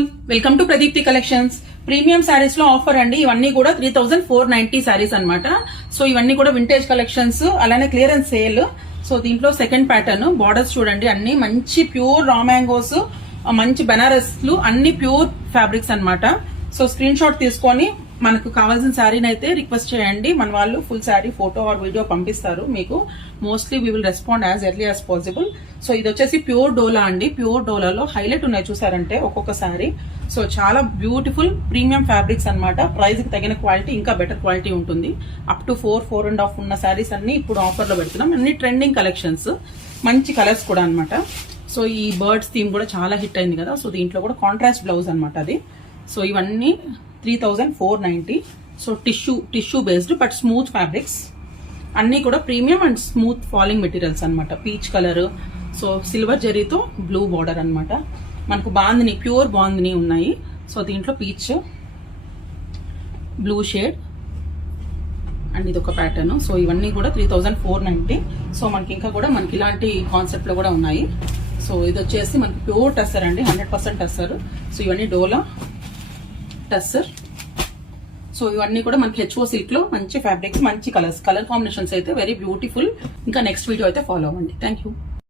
All, welcome to Pradeepti collections. Premium saris లో offer అండి. ఇవన్నీ కూడా 3490 శారీస్ అన్నమాట. సో ఇవన్నీ కూడా వింటేజ్ కలెక్షన్స్, అలానే క్లియరెన్స్ సేల్. సో దీంట్లో సెకండ్ ప్యాటర్న్ బార్డర్స్ చూడండి, అన్ని మంచి ప్యూర్ రా మ్యాంగోస్, మంచి బనారస్లు, అన్ని ప్యూర్ ఫ్యాబ్రిక్స్ అన్నమాట. సో స్క్రీన్ షాట్ తీసుకొని మనకు కావాల్సిన శారీని అయితే రిక్వెస్ట్ చేయండి. మన వాళ్ళు full sari photo or video పంపిస్తారు మీకు. Mostly we will respond as early as possible. So ఇది వచ్చేసి ప్యూర్ డోలా అండి. ప్యూర్ డోలాలో హైలైట్ ఉన్నాయి చూసారంటే ఒక్కొక్క శారీ. సో చాలా బ్యూటిఫుల్ ప్రీమియం ఫ్యాబ్రిక్స్ అన్నమాట. ప్రైస్ కి తగిన క్వాలిటీ, ఇంకా బెటర్ క్వాలిటీ ఉంటుంది. అప్ టు 4.5 ఉన్న శారీస్ అన్ని ఇప్పుడు ఆఫర్ లో పెడుతున్నాం. అన్ని ట్రెండింగ్ కలెక్షన్స్, మంచి కలర్స్ కూడా అన్నమాట. సో ఈ బర్డ్స్ థీమ్ కూడా చాలా హిట్ అయింది కదా. సో దీంట్లో కూడా కాంట్రాస్ట్ బ్లౌజ్ అన్నమాట అది. సో ఇవన్నీ 3490. So tissue based but smooth fabrics, అన్ని కూడా premium and smooth falling materials అన్నమాట. పీచ్ కలర్, సో సిల్వర్ జరీతో బ్లూ బార్డర్ అన్నమాట. మనకు బాందిని, ప్యూర్ బాందిని ఉన్నాయి. సో దీంట్లో పీచ్, బ్లూ షేడ్ అండ్ ఇది ఒక ప్యాటర్న్. సో ఇవన్నీ కూడా 3490. సో మనకి ఇంకా కూడా మనకి ఇలాంటి కాన్సెప్ట్ లో కూడా ఉన్నాయి. సో ఇది వచ్చేసి మనకి ప్యూర్ టస్సర్ అండి, 100% టస్సర్. సో ఇవన్నీ డోలా టస్సర్. సో ఇవన్నీ కూడా మనకి హెచ్ఓ సిల్క్ లో మంచి ఫ్యాబ్రిక్స్, మంచి కలర్స్, కలర్ కాంబినేషన్స్ అయితే వెరీ బ్యూటిఫుల్. ఇంకా నెక్స్ట్ వీడియో అయితే ఫాలో అవ్వండి. Thank you.